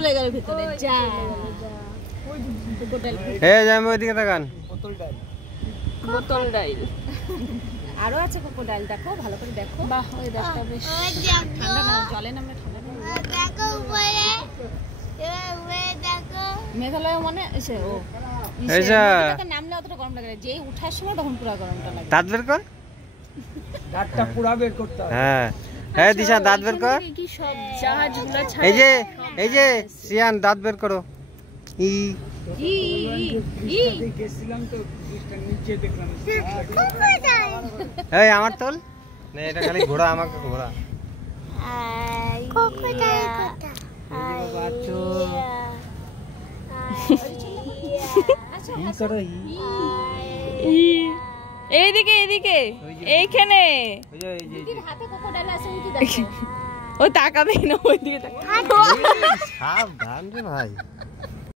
চলে গেল ভিতরে যা এ যাই ওইদিকে তাকান বোতল ডাইল আরো আছে কোকোডাইল দেখো ভালো করে দেখো বাহ ওই দেখো বেশ ঠান্ডা না জলে নামলে ঠান্ডা দেখো উপরে দেখো মেঘালয় মনে এসে ও এইটা নামলে অতটা গরম লাগে যেই ওঠার সময় তখন পুরো গরমটা লাগে দাঁত বের কর দাঁতটা পুরো বের করতে হবে হ্যাঁ হ্যাঁ দিশা দাঁত বের কর কি সব জাহাজগুলো ছাড়া এই যে সিয়ান দাঁত বের করো ই গেছিলাম তো জিনিসটা নিচে দেখলাম এই আমার তোল না এটা খালি ঘোড়া আমাকে ঘোড়া কোকোডাইল এইদিকে এইদিকে এইখানে হাতে কোকোডাইল আছে ওই কি দেখো ও তাকাবে না ওইদিকে সাবধান রে ভাই